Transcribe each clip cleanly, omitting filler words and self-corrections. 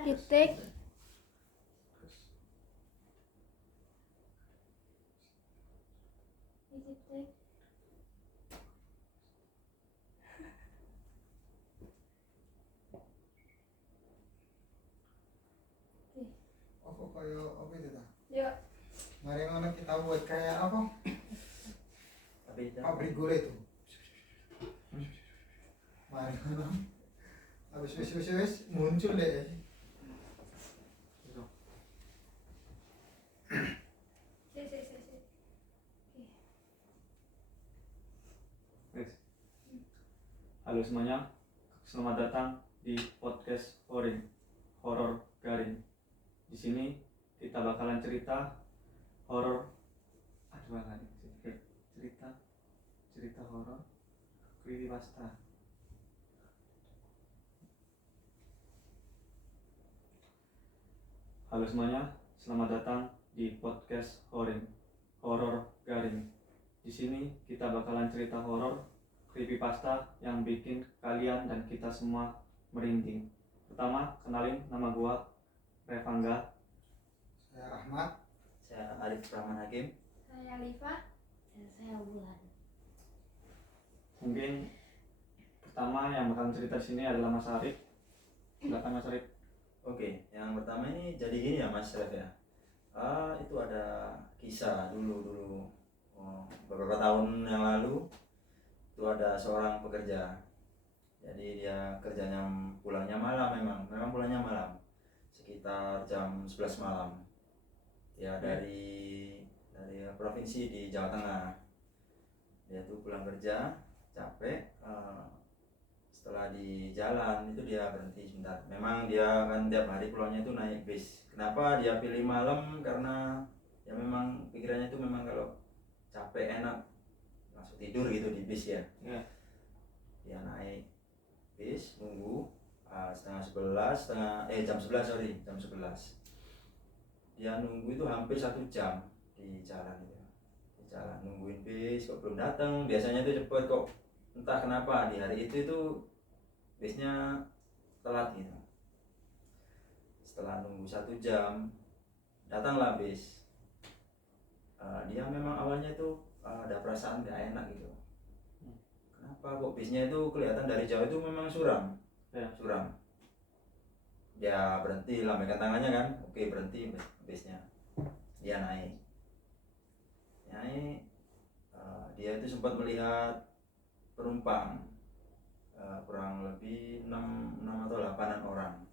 titik Apa kayak apa itu ta? ya Mari ngono kita buat kayak apa? Pabrik gula itu. Mari ngono. Habis muncul deh. Halo semuanya, selamat datang di podcast Horor Garing. Di sini kita bakalan cerita horor, cerita horor creepypasta. Halo semuanya, selamat datang di podcast Horor Garing. Di sini kita bakalan cerita horor creepypasta yang bikin kalian dan kita semua merinding. Pertama, kenalin nama gua Revangga. Saya Rahmat. Saya Arif Rahman Hakim. saya Liva dan saya Wulan. Mungkin pertama yang bakalan cerita di sini adalah Mas Arif. Silakan Mas Arif. Oke, yang pertama ini jadi gini ya Mas Ref ya. Itu ada kisah dulu beberapa tahun yang lalu. Itu ada seorang pekerja. Jadi dia kerjanya pulangnya malam, memang pulangnya malam. Sekitar jam 11 malam. Ya dari provinsi di Jawa Tengah. Dia tuh pulang kerja capek, setelah di jalan itu dia berhenti sebentar. Memang dia kan tiap hari pulangnya itu naik bis. Kenapa dia pilih malam? Karena ya memang pikirannya itu memang kalau capek enak langsung tidur gitu di bis ya. Ya. Dia naik bis, nunggu jam 11. Dia nunggu itu hampir 1 jam di jalan itu. Di jalan nungguin bis kok belum datang. Biasanya itu cepet kok. Entah kenapa di hari itu bisnya telat gitu. Setelah nunggu 1 jam datanglah bis. Dia memang awalnya itu ada perasaan gak enak gitu. Kenapa kok bisnya itu kelihatan dari jauh itu memang suram. Ya. Suram. Dia berhenti, lambaikan tangannya kan. Oke, berhenti bisnya. Dia naik. Dia itu sempat melihat penumpang kurang lebih 6 atau 8 orang.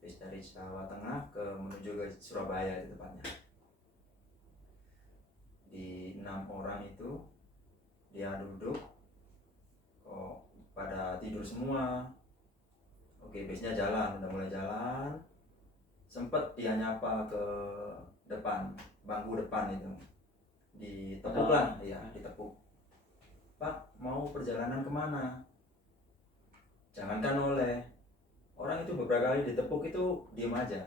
Bis dari Jawa Tengah menuju ke Surabaya di tepatnya. Di 6 orang itu dia duduk kok pada tidur semua. Oke, bisnya jalan, udah mulai jalan. Sempat dia nyapa ke depan, bangku depan itu. Ditepuk lah, ya ditepuk. Pak, mau perjalanan kemana? Jangankan oleh orang itu beberapa kali ditepuk itu diem aja.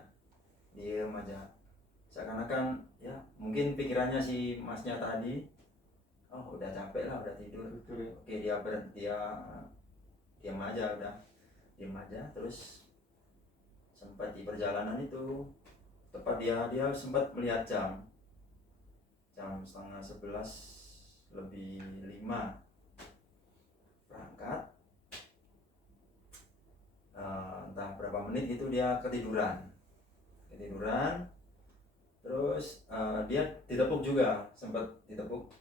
Seakan-akan ya mungkin pikirannya si masnya tadi, oh udah capek lah, udah tidur. Betul. Oke, dia berhenti, diam aja udah. Diam aja. Terus sempat di perjalanan itu tepat dia sempat melihat jam 10:30 lebih 5 berangkat. Entah berapa menit itu dia ketiduran. Terus dia ditepuk juga, sempat ditepuk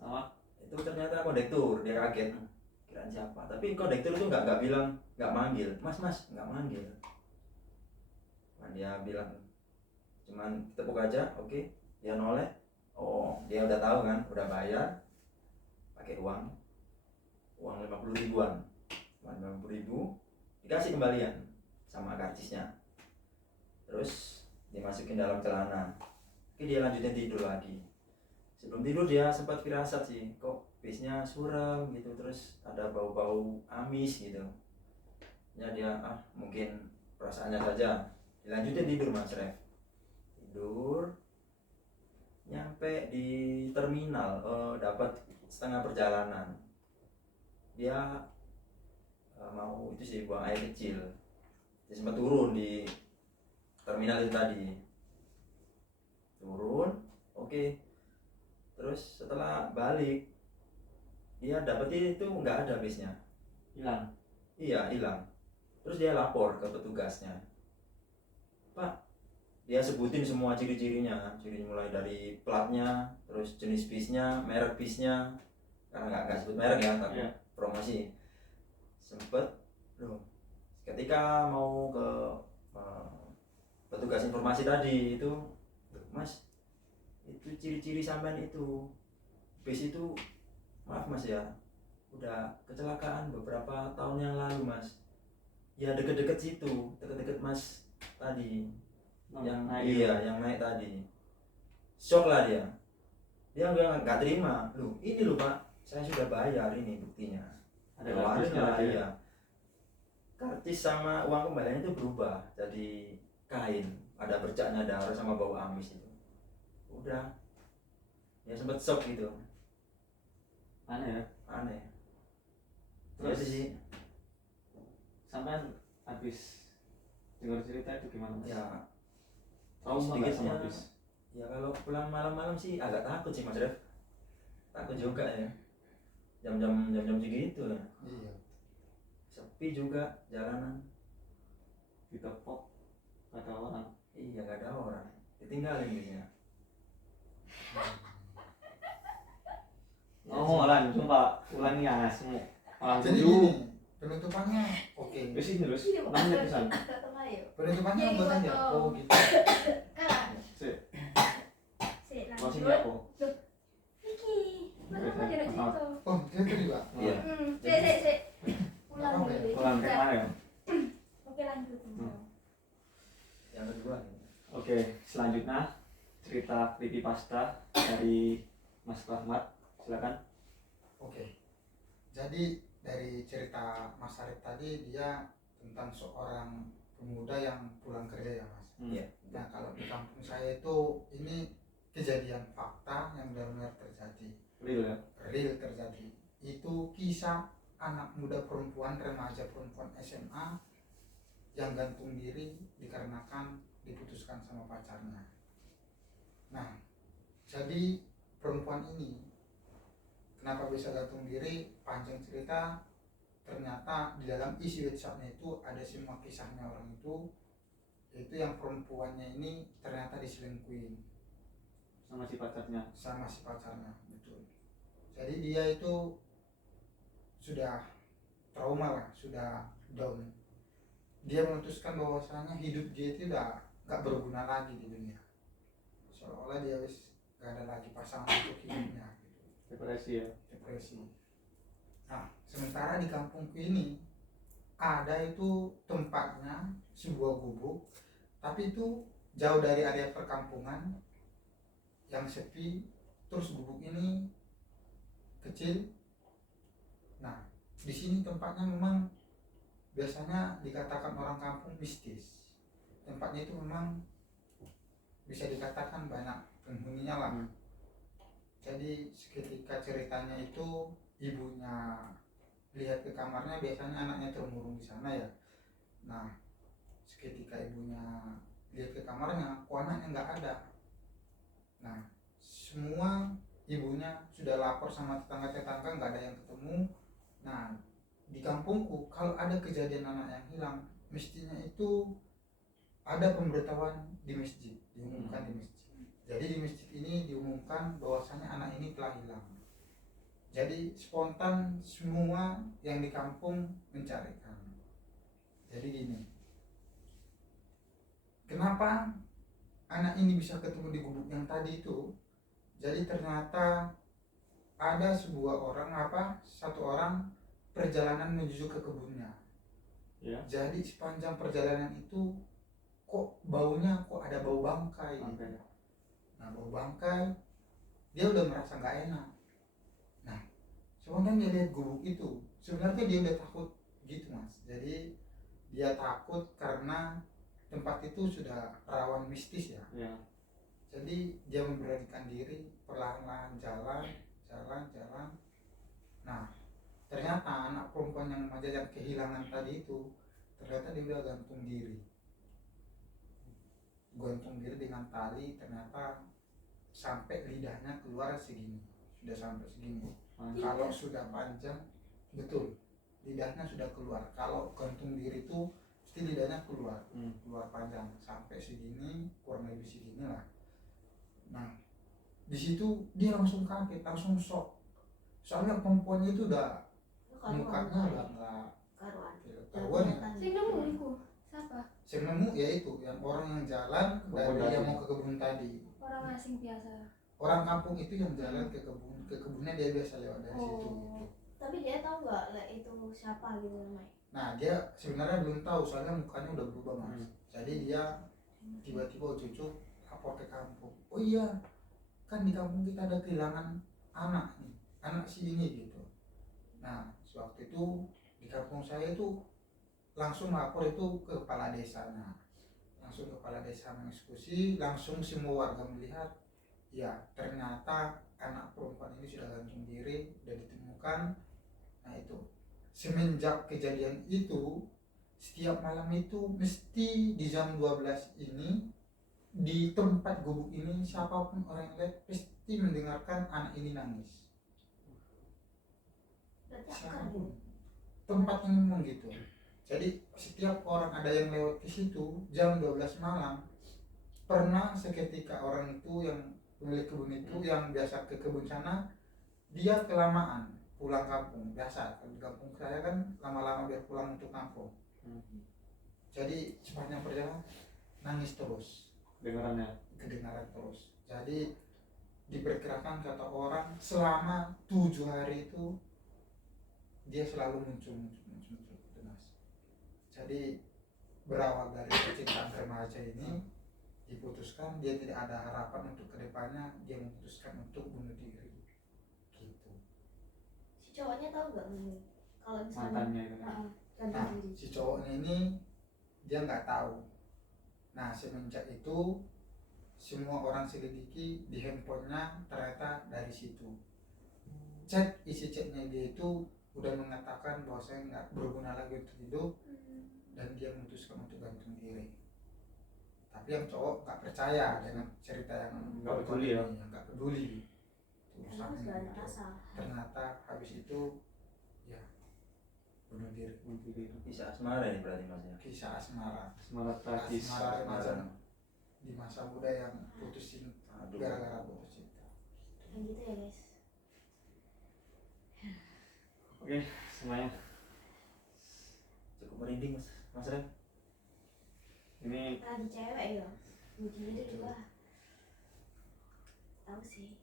Sama. itu ternyata kondektur. Dia kaget, kiraan siapa, tapi kondektur itu nggak bilang, nggak manggil mas, nggak manggil. Nah, dia bilang cuman tepuk aja. Oke, dia noleh. Oh, dia udah tahu kan, udah bayar pakai uang 50 ribuan. 50 ribu dikasih kembalian sama karcisnya. Terus dimasukin dalam celana. Oke, dia lanjutin tidur lagi. Sebelum tidur dia sempat firasat sih, kok bisnya suram gitu, terus ada bau-bau amis gitu. Ya dia mungkin perasaannya saja. Dilanjutin tidur Mas Ref. Tidur nyampe di terminal, dapat setengah perjalanan. Dia mau itu sih buang air kecil. dia sempat turun di terminal itu tadi, turun, oke. Terus setelah balik dia dapetin itu nggak ada bisnya, Hilang. iya hilang. Terus dia lapor ke petugasnya, Pak, dia sebutin semua ciri-cirinya, ciri mulai dari platnya, terus jenis bisnya, merek bisnya, karena nggak sebut merek ya, tapi Iya. promosi. Sempet loh, ketika mau ke petugas informasi tadi itu, Mas, itu ciri-ciri sampean itu, bis itu, maaf Mas ya, udah kecelakaan beberapa tahun yang lalu Mas. Ya deket-deket situ, deket-deket Mas tadi. Yang naik. yang naik tadi. Shock lah dia nggak terima. Loh ini loh Pak, saya sudah bayar, ini buktinya. Ada Keluarin kartusnya lah, lagi ya? iya. Kartis sama uang kembalian itu berubah jadi kain, ada bercaknya darah sama bau amis itu. Udah, ya sempet shock gitu, Aneh ya. aneh. Terus Jadi sih sampai habis dengar cerita itu gimana Mas? ya Trauma nggak sama sedikitnya. bis? Ya kalau pulang malam-malam sih agak takut sih Mas Ref, takut juga ya, jam-jam segitu ya, Iya. sepi juga jalanan. Ditepok kata orang. Iya gak ada orang, ditinggalin bisnya. Oh, Lan, coba ulangi ya semua. Orang Jadi tujuh. gini, penutupannya oke. Di sini terus. Sini, Bu. Nanya pesan. Datang ayo. Penutupannya Jadi buat aja. foto. Oh gitu. Kan. Sih, Sik, masih lanjut. aku. Iki, kenapa dia nak cerita? Oh dia tadi Pak. Iya. Sik. Ulang Apa ya? dulu. Ulang kayak mana ya? Oke, lanjut. Yang kedua Oke, selanjutnya cerita creepypasta dari Mas Rahmat. Silakan. Oke. Jadi dari cerita Mas Arif tadi dia tentang seorang pemuda yang pulang kerja ya Mas. Iya. Nah kalau di kampung saya itu ini kejadian fakta yang benar-benar terjadi, Real ya. real terjadi. Itu kisah anak muda perempuan, remaja perempuan SMA yang gantung diri dikarenakan diputuskan sama pacarnya. Nah jadi perempuan ini kenapa bisa gantung diri, panjang cerita, ternyata di dalam isi WhatsAppnya itu ada semua kisahnya orang itu yang perempuannya ini ternyata diselingkuhin Sama si pacarnya. sama si pacarnya, betul. Jadi dia itu sudah trauma lah, sudah down. Dia memutuskan bahwasanya hidup dia itu udah gak berguna lagi di dunia, seolah-olah dia wis gak ada lagi pasangan untuk hidupnya gitu. Depresi ya. Depresi. Nah, sementara di kampungku ini ada itu tempatnya sebuah gubuk, tapi itu jauh dari area perkampungan yang sepi. Terus gubuk ini kecil. Nah, di sini tempatnya memang biasanya dikatakan orang kampung mistis. Tempatnya itu memang bisa dikatakan banyak penghuninya lah. Jadi seketika ceritanya itu ibunya lihat ke kamarnya, biasanya anaknya termurung di sana ya. Nah seketika ibunya lihat ke kamarnya, kok anaknya nggak ada. Nah semua ibunya sudah lapor sama tetangga-tetangga, nggak ada yang ketemu. Nah di kampungku kalau ada kejadian anak yang hilang, mestinya itu ada pemberitahuan di masjid, diumumkan di masjid. Jadi di masjid ini diumumkan bahwasanya anak ini telah hilang. Jadi spontan semua yang di kampung mencarikan. Jadi gini, kenapa anak ini bisa ketemu di gubuk yang tadi itu? Jadi ternyata ada satu orang perjalanan menuju ke kebunnya. Ya. Jadi sepanjang perjalanan itu kok ada bau bangkai. Oke. Nah bau bangkai, dia udah merasa nggak enak. Nah sebenarnya dia lihat gubuk itu, sebenarnya dia udah takut gitu Mas. Jadi dia takut karena tempat itu sudah rawan mistis ya. Ya. Jadi dia memberanikan diri, perlahan-lahan jalan. Nah ternyata anak perempuan yang remaja yang kehilangan tadi itu ternyata dia udah gantung diri dengan tali, ternyata sampai lidahnya keluar segini, sudah sampai segini. Kalau sudah panjang, betul, lidahnya sudah keluar. Kalau gantung diri itu pasti lidahnya keluar panjang sampai segini, kurang lebih segini lah. Nah, di situ dia langsung kaget, langsung shock. Soalnya perempuannya itu udah mukanya udah nggak karuan ya. Sing nemu iku siapa? Yang nemu ya itu, yang orang yang jalan dari yang mau ke kebun tadi. Orang asing biasa. Orang kampung itu yang jalan ke kebunnya, dia biasa lewat dari situ gitu. Tapi dia tahu nggak itu siapa gitu namanya? Nah, dia sebenarnya belum tahu soalnya mukanya udah berubah mas. Jadi dia tiba-tiba cucu lapor ke kampung. Oh iya, kan di kampung kita ada kehilangan anak nih, anak si ini gitu. Nah, waktu itu di kampung saya itu langsung lapor itu ke kepala desanya. Langsung kepala desa mengeksekusi, langsung semua warga melihat, ya ternyata anak perempuan ini sudah gantung diri dan ditemukan. Nah itu, semenjak kejadian itu, setiap malam itu mesti di jam 12 ini, di tempat gubuk ini, siapapun orang yang lihat pasti mendengarkan anak ini nangis. Siapapun, tempat yang memang gitu. Jadi setiap orang ada yang lewat ke situ jam 12 malam, pernah seketika orang itu yang pemilik kebun itu yang biasa ke kebun sana, dia kelamaan pulang kampung. Biasa di kampung saya kan lama-lama biar pulang untuk kampung. Jadi sepanjang perjalanan nangis terus, kedengaran terus. Jadi diperkirakan kata orang selama 7 hari itu dia selalu muncul. Jadi berawal dari percintaan remaja ini, diputuskan dia tidak ada harapan untuk kedepannya, dia memutuskan untuk bunuh diri gitu. Si cowoknya tahu nggak kalau misalnya Mantannya itu Nah, si cowoknya ini dia nggak tahu. Nah, semenjak itu semua orang selidiki di handphonenya, ternyata dari situ chat, isi chatnya dia itu udah mengatakan bahwa saya nggak berguna lagi untuk hidup, dan dia memutuskan untuk gantung diri. Tapi yang cowok nggak percaya dengan cerita yang Nggak peduli ya? nggak peduli. Karena sudah ada rasa. Ternyata habis itu ya bunuh diri. Bisa asmara ini berarti mas ya. Kisah asmara tragis. asmara remaja di masa muda yang putusin gara-gara putus cinta. Kayak gitu ya guys. Oke, semuanya. Cukup merinding mas Ren. Ini Tadi cewek ya, bunuh diri juga. Tahu sih.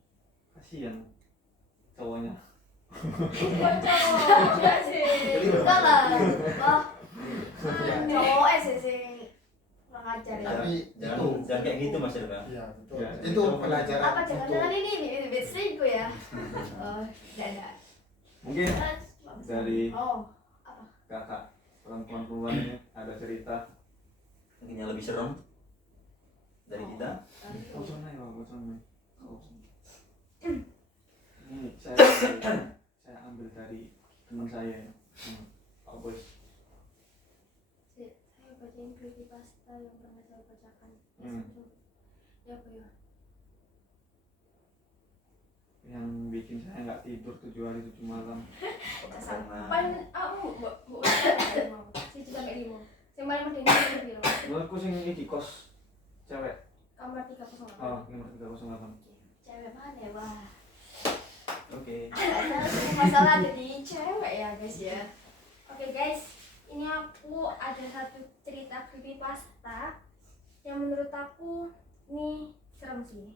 kasihan cowoknya. Bukan cowok, enggak sih. Enggak lah. Oh, cowok sih kurang ajar ya. Tapi Jangan kayak gitu mas Ren. iya betul. Ya, Itu pelajaran Apa jangan-jangan ini bibit selingkuh ya? Oh, tidak. Mungkin dari Oh, kakak perempuan ini ada cerita. Mungkin yang lebih serem dari kita. Bosan nih. Ini saya ambil dari teman saya ya, Pak Boys. saya bacain creepypasta yang pernah saya bacakan. Ya apa ya? Yang bikin saya nggak tidur 7 hari 7 malam. Pan aku mau si juga kayak limo. Yang paling penting itu biru. Menurutku sing ini di kos cewek. Kamar 308. Oh, nomor 308. Cewek mana ya, wah. Oke. Masalah ada di cewek ya guys ya. Oke guys, ini aku ada satu cerita creepypasta yang menurut aku ini serem sih.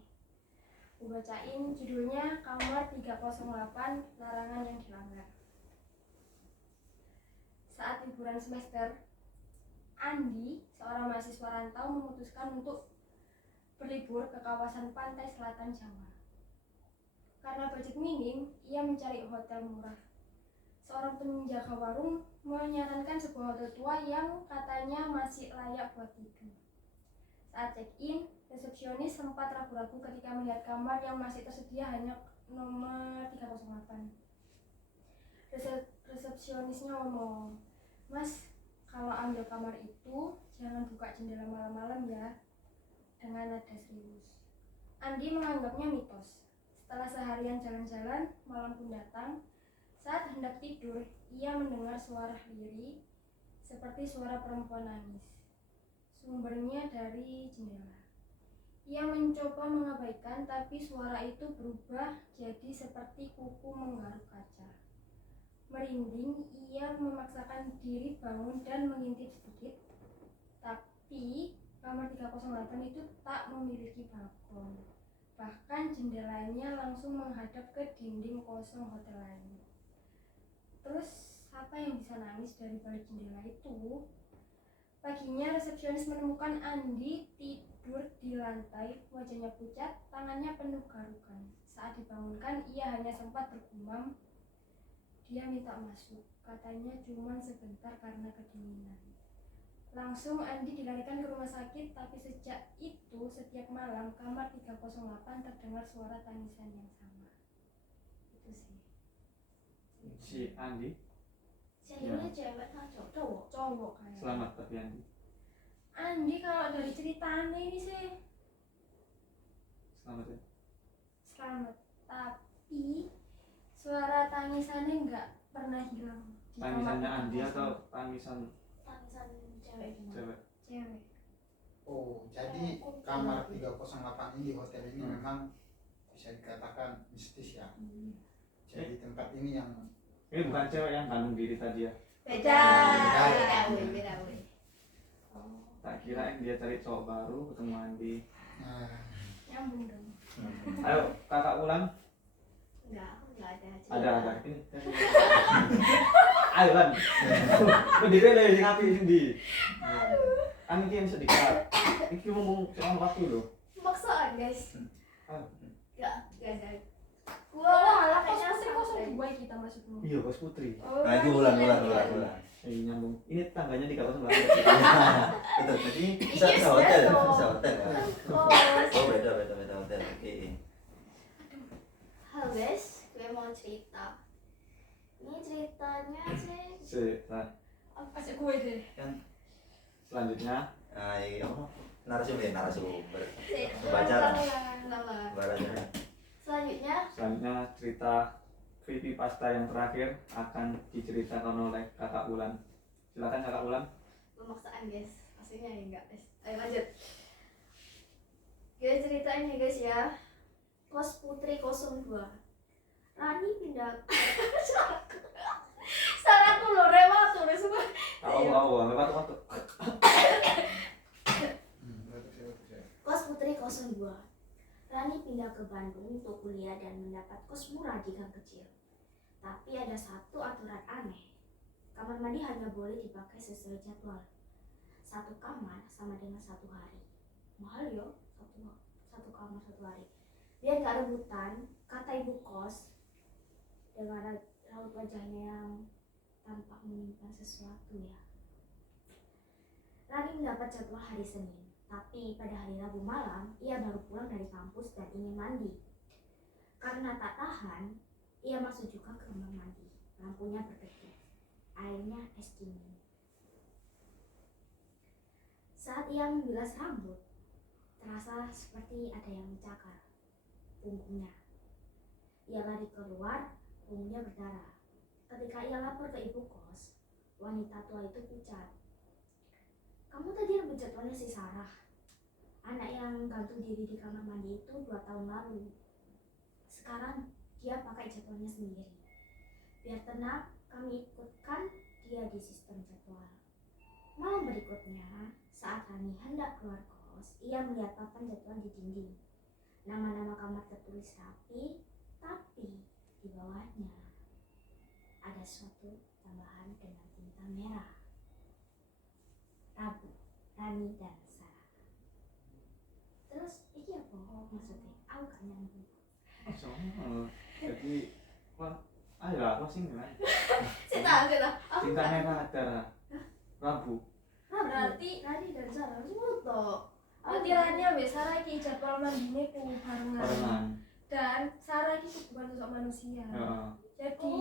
Aku bacain judulnya Kamar 308 Larangan yang Dilanggar. Saat liburan semester, Andi, seorang mahasiswa rantau, memutuskan untuk berlibur ke kawasan pantai selatan Jawa. Karena budget minim, ia mencari hotel murah. Seorang penjaga warung menyarankan sebuah hotel tua yang katanya masih layak buat tidur. Saat check-in, resepsionis sempat ragu-ragu ketika melihat kamar yang masih tersedia hanya nomor 308. Resepsionisnya ngomong, "Mas, kalau ambil kamar itu jangan buka jendela malam-malam ya, dengan nada serius. Andi menganggapnya mitos. Setelah seharian jalan-jalan, malam pun datang. Saat hendak tidur, ia mendengar suara lirih seperti suara perempuan nangis. Sumbernya dari jendela. Ia mencoba mengabaikan, tapi suara itu berubah jadi seperti kuku menggaruk kaca. Merinding, ia memaksakan diri bangun dan mengintip sedikit. Tapi kamar 308 itu tak memiliki balkon. Bahkan jendelanya langsung menghadap ke dinding kosong hotel lain. Terus siapa yang bisa nangis dari balik jendela itu? Paginya resepsionis menemukan Andi tidur di lantai, wajahnya pucat, tangannya penuh garukan. Saat dibangunkan, ia hanya sempat bergumam. Dia minta masuk, katanya cuma sebentar karena kedinginan. Langsung Andi dilarikan ke rumah sakit, tapi sejak itu setiap malam kamar 308 terdengar suara tangisan yang sama. Itu sih. Si Andi Jadinya cewek atau cowok? Cowok kayak. selamat tapi Andi. Andi kalau dari ceritanya ini sih Selamat ya. selamat, tapi suara tangisannya nggak pernah hilang. Di Tangisannya kamar Andi 308. atau tangisan Tangisan cewek gimana? cewek? Cewek. Oh, jadi kamar 308 ini di hotel ini memang bisa dikatakan mistis ya. Jadi tempat ini yang Ini bukan cewek yang gantung diri tadi ya. Beda, beda. Oh, Tak kirain dia cari cowok baru ketemu Andi. nyambung dong. Ayo kakak Ulan. Enggak ada. Ada ini. Ayo Lan. Berdiri deh sing api sini. Kan iki yang sedikit. Iki ngomong soal waktu loh. Maksaan guys. Enggak ada. Wah, Gua kayaknya kayaknya sih 02 kita masuknya. Iya Bos Putri. Oh, Nah itu ulang. Nyambung. Ini tangganya di kapal sebelah. Betul, jadi bisa hotel ya? Bisa hotel ya? Kos. Oh beda hotel, oke. Halo guys, gue mau cerita. Ini ceritanya sih Kasih gue deh. Selanjutnya Nah ini apa? Narasumber sih Pembacaran. nama. Barangnya. Selanjutnya cerita creepypasta yang terakhir akan diceritakan oleh kakak Ulan. Silakan kakak Ulan. pemaksaan guys, aslinya ya enggak guys. Ayo lanjut. Gue ceritain ya guys ya. Kos Putri 02. Rani pindah. Salahku lo rewat tuh semua. Awal waktu. Kos Putri 02. Rani pindah ke Bandung untuk kuliah dan mendapat kos murah di gang kecil. Tapi ada satu aturan aneh. Kamar mandi hanya boleh dipakai sesuai jadwal. Satu kamar sama dengan 1 hari. Mahal yo, satu kamar 1 hari. Biar gak rebutan, kata ibu kos dengan raut wajahnya yang tampak menyimpan sesuatu ya. Rani mendapat jadwal hari Senin. Tapi pada hari Rabu malam, ia baru pulang dari kampus dan ingin mandi. Karena tak tahan, ia masuk juga ke kamar mandi. Lampunya berkedip, airnya es dingin. Saat ia membilas rambut, terasa seperti ada yang mencakar punggungnya. Ia lari keluar, punggungnya berdarah. Ketika ia lapor ke ibu kos, wanita tua itu pucat. Kamu tadi rebut jadwalnya si Sarah, anak yang gantung diri di kamar mandi itu 2 tahun lalu. Sekarang dia pakai jadwalnya sendiri. Biar tenang, kami ikutkan dia di sistem jadwal. Malam berikutnya, saat Rani hendak keluar kos, ia melihat papan jadwal di dinding. Nama-nama kamar tertulis rapi, tapi di bawahnya ada suatu tambahan dengan tinta merah. Rabu, Rani dan Sarah. Terus ini apa maksudnya? Aku gak nyambung. Jadi ayolah closing lah. Kita. Cinta merah darah. Rabu. Berarti Rani dan Sarah menurut toh. berarti Rani ambek Sarah iki jadwal mandinya ku barengan. Barengan. Dan Sarah itu bukan sosok manusia. Heeh. Jadi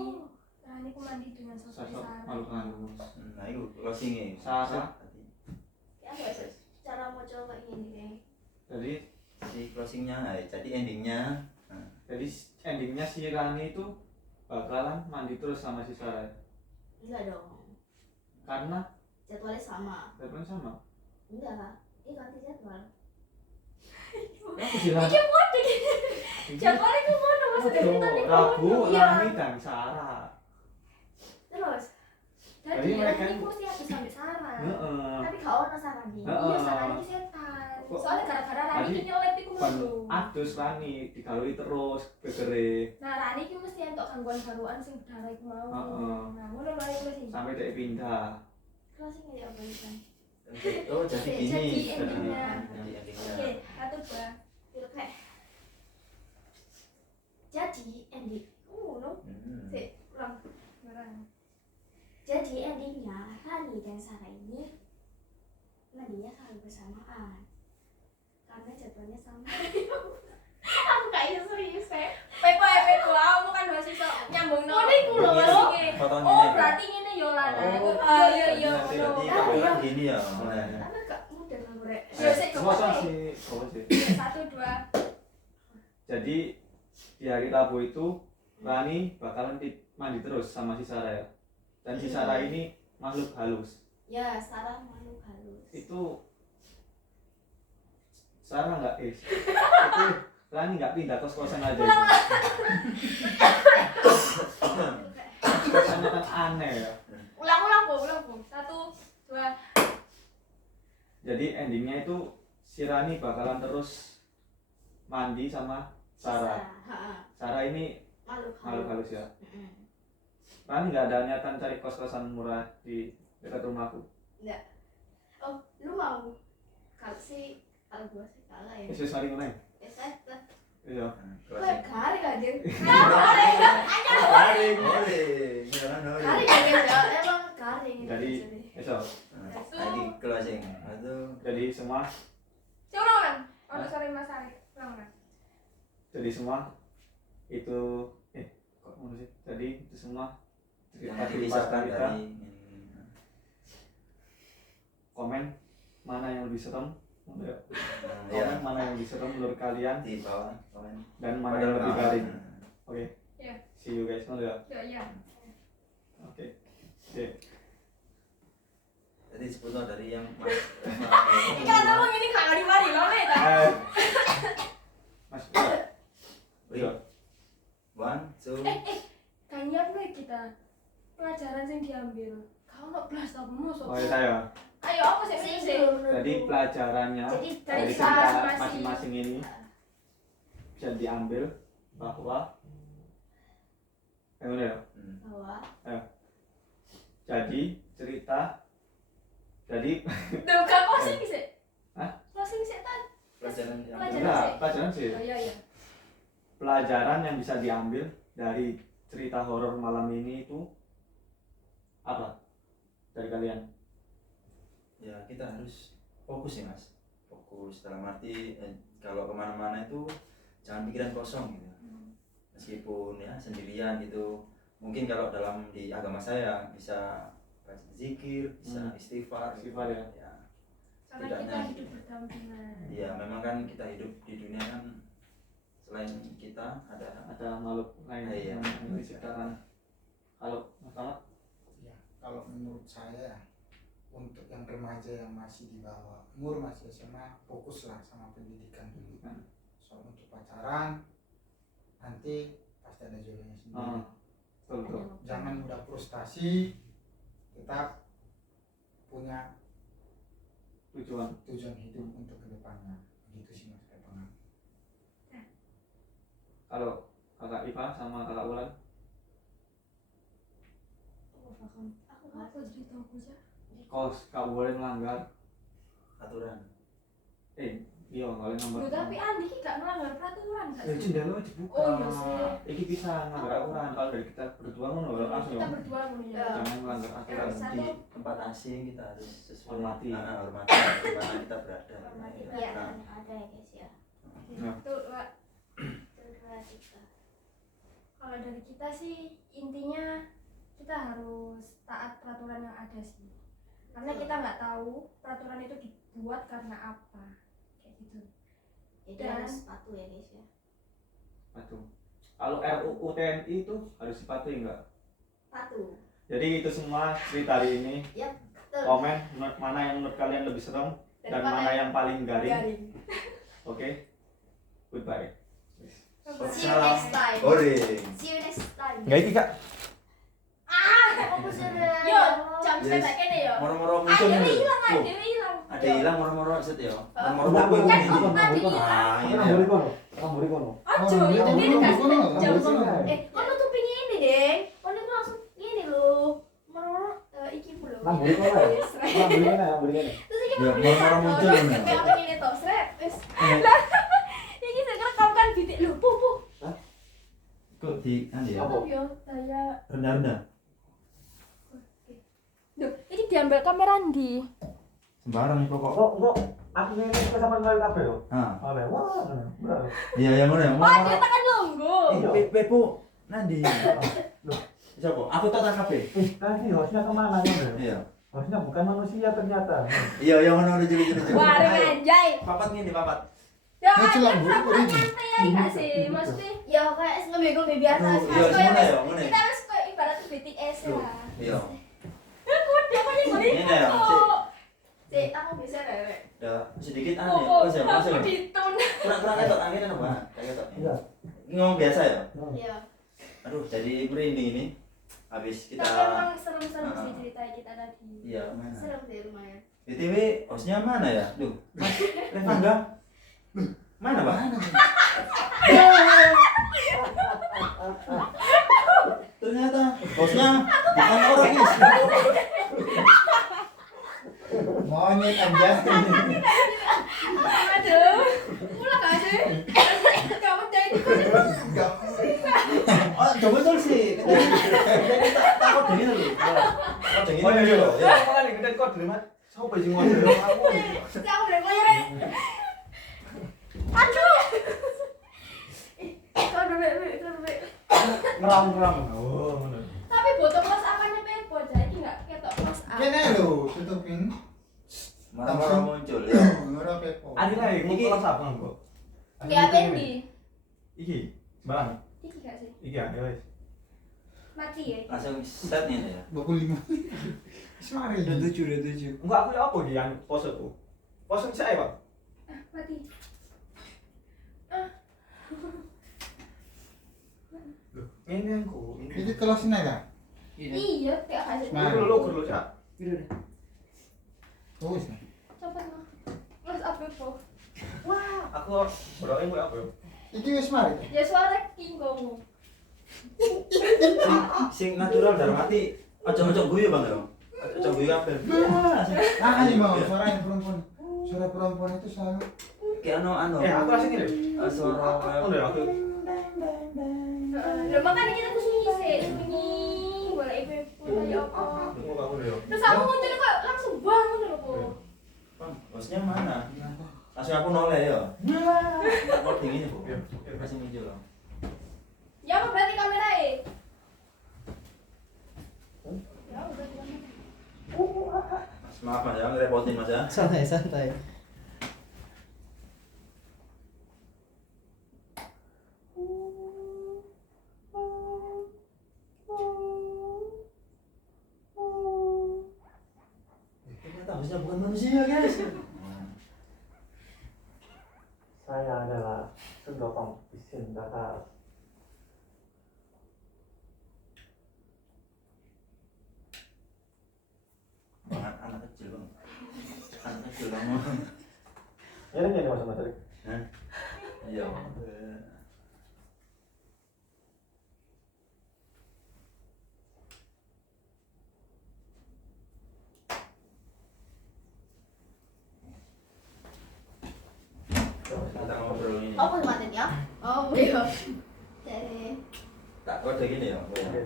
Rani ku mandi dengan sosok Sosok Sarah. makhluk halus. Nah itu closingnya. Sarah. Ya nggak sih cara mau coba ini deh. Jadi Jadi closingnya, jadi endingnya. jadi endingnya si Rani itu bakalan mandi terus sama si Sarah Enggak dong, karena jadwalnya sama. jadwalnya sama. Enggak, ini ganti jadwal. Apa sih Rani? Jadwalnya ku ngono maksudnya Tuh, ceritanya ku Rabu, ngono. Iya. Rani dan Sarah. Terus, Jadi Jadi mereka- Rani ku mesti habis sampai Sarah. Heeh. tapi gak ono sarani. Heeh. Iya, Sarah ini setan. Kok- Soalnya gara-gara Rani Tadi- ki nyelip iku Ban ngono. adus Rani digalui terus gegere Nah, Rani ki mesti entuk gangguan garuan sing berdarah iku mau. Heeh. Nah, ngono lho iku sih. sampai dia pindah. Closing ya apa itu? Oh jadi Jadi gini. endingnya. Jadi endingnya. Oke, 1 2. Oke. Jadi ending. No. Hmm. Sik, ulang. Barang. Jadi endingnya Rani dan Sarah ini mandinya selalu bersamaan karena jadwalnya sama. Aku kayaknya serius ya. Pepo kamu kan mahasiswa nyambung no. Ngene iku lho, Berarti Mas. ngene. Fotonya Oh, ini. berarti ngene yo lah. Oh. Iya iya. Berarti ngono. kamu iya. kan gini ya. Karena gak mudah kamu rek. Yo, sik, coba, Masa sik. sih, coba sih. 1 2. Jadi di hari Rabu itu Rani bakalan mandi terus sama si Sarah ya. Dan si Sarah ini makhluk halus. Ya, Sarah makhluk halus. Itu Sarah nggak itu Rani nggak pindah kos-kosan aja. Kosannya kan aneh ya. Ulang Bu. 1 2. Jadi endingnya itu si Rani bakalan terus mandi sama Sarah. Sarah ini Makhluk makhluk halus ya. Mm-mm. Rani nggak ada niatan cari kos-kosan murah di dekat rumahku. Oh, lu mau? Kalau sih, kalau gua sih kalah ya. Yesus mari mana? Saya Iya. gue garing aja. Garing. Jangan Garing aja ya, emang garing. Jadi esok. Lagi closing. Aduh. Jadi semua Ulang. Oh, sorry Mas Arif. Ulang. jadi semua itu kok ngono sih? Jadi itu semua cerita Yang di dipisahkan kita. dari Komen mana yang lebih serem ya komen mana yang lebih serem menurut kalian di bawah komen. dan mana yang lebih garing. Oke. Iya. See you guys nanti ya. Iya. Oke. Jadi seputar dari yang Mas. Ini kan ngomong ini gak di mari lho nek ta. Mas. Wih. 1 2 Kan nyiapno kita. Pelajaran yang diambil. Kau nak belas ta musuh. Oh ya saya. Ayo apa sih sih? Jadi pelajarannya Jadi dari dari kita cerita masing-masing. masing-masing ini bisa diambil bahwa yang mana ya? bahwa Jadi cerita jadi Tuh kan closing sih. Hah? Closing sih tan. pelajaran yang Pelajaran. enggak pelajaran sih. Oh iya. Pelajaran yang bisa diambil dari cerita horor malam ini itu apa dari kalian? ya kita harus fokus ya Mas, fokus dalam arti kalau kemana-mana itu jangan pikiran kosong gitu, meskipun ya sendirian gitu. Mungkin kalau dalam di agama saya bisa baca zikir, bisa istighfar Istighfar ya. Karena kita Tidaknya. hidup berdampingan. Ya memang kan kita hidup di dunia kan selain kita ada Ada makhluk lain Iya. yang diciptakan. Kalau masalah Ya, kalau menurut saya untuk yang remaja yang masih di bawah umur masih SMA, fokuslah sama pendidikan dulu. Soal untuk pacaran nanti pasti ada jodohnya sendiri. betul. Jangan mudah frustasi, tetap punya Tujuan. tujuan hidup untuk kedepannya. Gitu sih Mas Kepangan. Kalau kakak Iva sama kakak Wulan Aku cerita aku aja. kak boleh melanggar aturan. iya kalau nambah. Loh, tapi Andi ki gak melanggar peraturan gak Ya sih? jendela dibuka. Oh, iya sih. Iki bisa melanggar aturan kalau dari kita berdua ngono langsung. Kita berdua ngono ya. Jangan melanggar aturan. Satu. Di tempat asing kita harus sesuai Hormati. hormati di mana kita berada. Hormati. Iya, Nah, ada ya guys ya. Ya. Tuh, Wak. Itu dua tiga. Kalau dari kita sih intinya kita harus taat peraturan yang ada sih. Karena kita nggak tahu peraturan itu dibuat karena apa. Kayak gitu. Jadi Dan- harus patuh ya guys ya. Patuh. Kalau RUU TNI itu harus dipatuhi enggak? Patuh. Jadi itu semua cerita hari ini. Betul. Komen mana yang menurut kalian lebih serem dan mana yang paling garing. Oke. Goodbye. See you next time. Oring. See you next time. Enggak iki Kak. Aku sudah. Yo, jam Yes. saya kene yo. Moro-moro muncul Ada nih. hilang, Tuh, ada hilang. ada hilang moro-moro set ya. Moro-moro Enggak, kuwi bukan, ini. bukan, Tadi bukan. hilang. Ah, ini Kamu ya. kono. Kamu kono. Ajo, Oh, itu iya, dia iya, dikasih iya, jam iya, sama. iya. Kau nutupin ini deh. Kau itu langsung ini loh. Moro iki belum. Nang buri kono. Yes, right. Nang buri kono, nang buri kono. Terus iki Ya, moro-moro muncul ini. Kayak apa ini toh, sret. Wis. Iki saya rekam kan bidik lho, pu. Kok di anu ya? Apa? Yo, saya. Rendah-rendah. Duh, ini diambil kamera ndi? Sembarang pokok. Kok aku ngene iki sampean koyo kabeh yo. Ah, Ale, wah. Bener. iya ya ngono ya. Oh, Moro-moro. dia tekan longgo. Pepo nandi. Siapa? Aku tak kabeh. Tadi hostnya kemana ngono? Iya. Hostnya bukan manusia ternyata. Iya, yang ngono lucu. Wah, anjay. Papat ngene, papat. Ya, Lucu lah, Bu. aku nyantai ya gak sih? Maksudnya ya kayak ngembe-ngembe biasa. Aduh, iya, Mas, semuanya kayak ya, ngono ya. kita harus kayak ibarat BTS Loh, ya. iya. Dia punya Ini ya, Cek, aku bisa rewek. ada sedikit aneh. Oh, Oh, siapa? aku ditun. Kurang ketok angin kan, Pak? Kayak ketok. Iya. Ini ngomong biasa ya? Iya. Aduh, jadi merinding ini. Habis kita Tapi emang seru-seru sih cerita kita tadi. iya, mana? Serem sih lumayan. BTW, hostnya mana ya? Duh, Mas, Reva enggak? Mana, Pak? Ternyata hostnya bukan orang guys. Monyet aja. Aduh, pulang gak sih? Kamu jadi Enggak. Oh, coba betul sih. Takut dingin loh. Takut dingin. Oh iya iya. loh. Ya. Apa kali kita kok dulu Mas? Sopo sing ngono yo aku. Aku udah koyor. Aduh. Kau dulu. Ngerang-ngerang. Oh, ngono. Tapi botol mas apanya pepo jadi nggak ketok mas up. Kene lho, tutupin. Marah-marah muncul ya. Ora pepo. Adi lah iki Iki- kelas apa kok? Di apa ini? Iki. Sembarang. Iki gak sih? Iki ya wis. Mati ya. Langsung set nih ya. 25. Semari. Udah 7. Enggak aku ya apa iki yang pose tuh. Pose saya, Pak. Mati. Loh, ngene aku. Iki kelas ini ya? Iya, kayak kasih. Nah. Lu lo Cak. Oh, wis. Coba no. Mas up pepo. Wah, aku boroke koyo apa yo? Iki wis mari. Ya suara King Kong. Sing natural dalam hati. Ojo-ojo guyu Bang yo. Ojo guyu kabeh. Ah, ini mau suara yang perempuan. Suara perempuan itu selalu Kayak anu. Aku langsung ini. Suara Ngono ya aku. Lah makanya kita tuh sunyi sih, sunyi. Boleh pepo kayak apa. Tunggu aku yo. Terus aku muncul kok langsung bangun lho, Po. Bang, hostnya mana? Langsung aku noleh ya. Tak mau dingin Bu. Masih muncul loh. Ya apa berarti kamera e? Ya udah kamera. Mas, maaf Mas ya, ngerepotin Mas ya. Santai. Ternyata hostnya bukan manusia guys. Saya adalah sedokong isin datar. Anak kecil Bang. Anak kecil Bang. Ya ini Mas Mas. Hah? Iya. Kita ngobrol ini. Oh, belum mati ya? Oh, iya. Jadi, Tak kode gini ya. Bu, ya. Oke.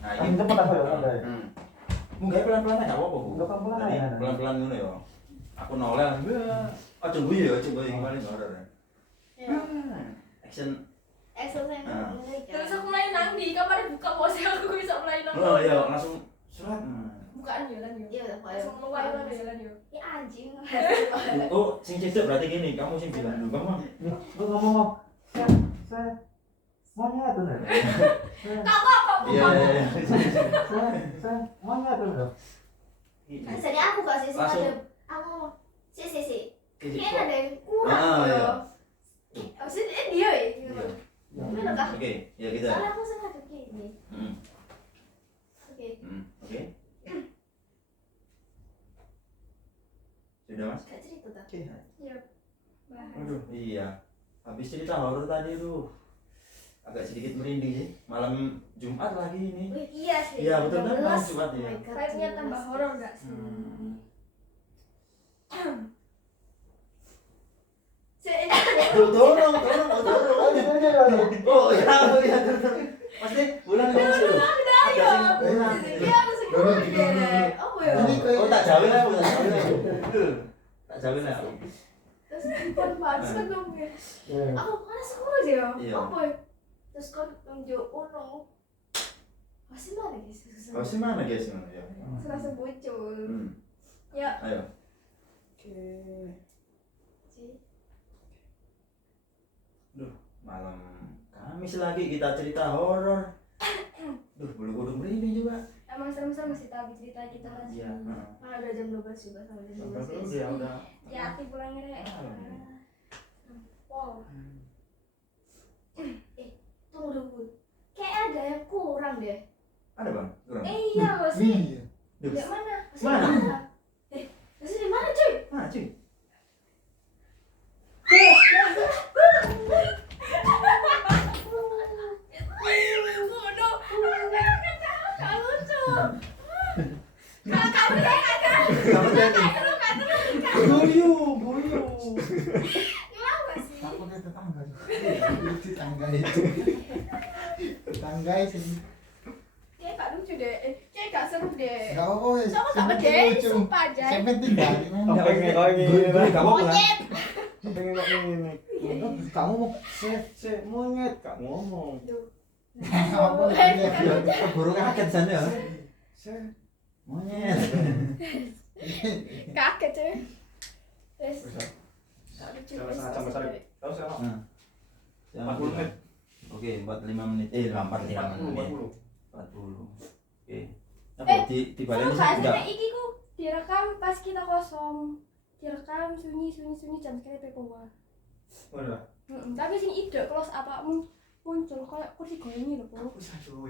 Nah, Ini cepet aku ya, Bang. Munggah pelan-pelan aja apa, Bu? Munggah pelan-pelan Tadi aja. pelan-pelan ngono ya. Aku noleh. Aja guyu ya, coba yang paling horor. Ya. ya. Action selesai Ah. Terus aku mulai nang di kamar buka pose aku bisa mulai nang. Oh iya, langsung surat. Bukaan ya lan yo. Iya, Langsung mulai lan ya lan yo. ya anjing. Oh, sing cecep berarti gini, kamu sing bilang dulu, kamu. Nih, lu ngomong, saya maunya tuh nih. Iya, iya, iya. Saya maunya tuh nih. Jadi aku gak sih Langsung. ada aku si. Iya. Kayaknya ada yang kurang Ah, iya. loh. Maksudnya dia ya. Iya. Bener kah? Oke, ya kita. Soalnya aku sengaja gini. Hmm, Oke. oke. Sudah, Mas? Gak cerita tak? Oke. Iya. Bahas. Aduh, iya. Habis cerita horor tadi tuh agak sedikit merinding sih. Malam Jumat lagi ini. Wih, iya sih. Iya, betul kan, malam 13. Jumat ya. Oh my God, Vibe-nya tambah 13. horor gak sih? Tolong. Oh iya, pasti bulan ini sih. Ada sing Iya, aku suka banget. Apa ya? Ini kayak Oh, tak jawin aku, tak jawin aku. Tak jawin aku. Terus pon panas kan dong ya. Iya. Aku panas terus ya. Iya. Apa ya? Terus kan nunjuk ono. Masih mana guys? Oh, sih mana guys, mana ya? Serasa bocor. Ya. Ayo. Malam Kamis lagi kita cerita horor. Duh, bulu kuduk merinding juga. Emang serem-serem sih tapi cerita kita lagi. Iya. Mana udah jam 12 juga sama jam 12 Sampai guys. dia udah. Ya aku pulangnya rek. Wow. Tunggu dulu. Kayak ada yang kurang deh. Ada bang? Kurang. Iya masih. Iya. Duh, Di mana? Masih Mana? di mana? Masih di mana cuy? mana cuy? Bodoh. Gak lucu. Kamu jadi. Guyu. Kenapa sih? Aku lihat tetangga. Tetangga itu. Tetangga itu. Kayak gak lucu deh. Kayak gak seru deh. Gak apa-apa wes. Coba gak Yang penting beda, lucu. sumpah aja. Yang penting dah. Apa yang kau ingin? Guyu, gak apa-apa kan? Monyet. Pengen kau ingin? Kamu mau monyet, kamu ngomong. Apa Ya, keburu kaget sana ya. Se Monyet. Kaget cuy. Terus. Bisa. Gak lucu. Jangan setengah jam besar. Tahu saya Nah. 40 menit. Oke, 45 menit. 45 menit. 40. Oke. Apa di Kalau balik gak enggak? aslinya iki ku direkam pas kita kosong. Direkam sunyi jam sekali pepoa. Mana? Tapi sini ide close apa muncul kayak kursi goyang lho, Bu. Aku satu.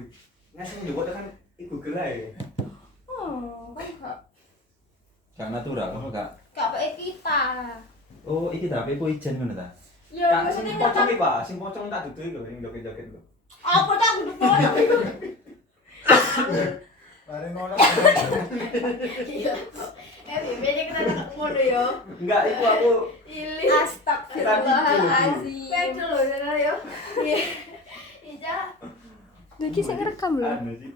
Ngasih dibuat kan iku gelai. Oh, kan gak Gak natural, kamu gak. pakai kita. Oh, iki tapi ku ijen ngono ta. Ya Kak sing maksudnya pocong kan iki, Pak. Sing pocong tak duduk iku, sing joget-joget iku. apa tak udah pocong itu. Bareng ngono. Iya. Biasanya kita tak ngono ya. Enggak, iku aku Ili. Astagfirullahalazim. Pedo loh sana ya. Iya. Iya. Iki sing ngerekam lho. anu sih.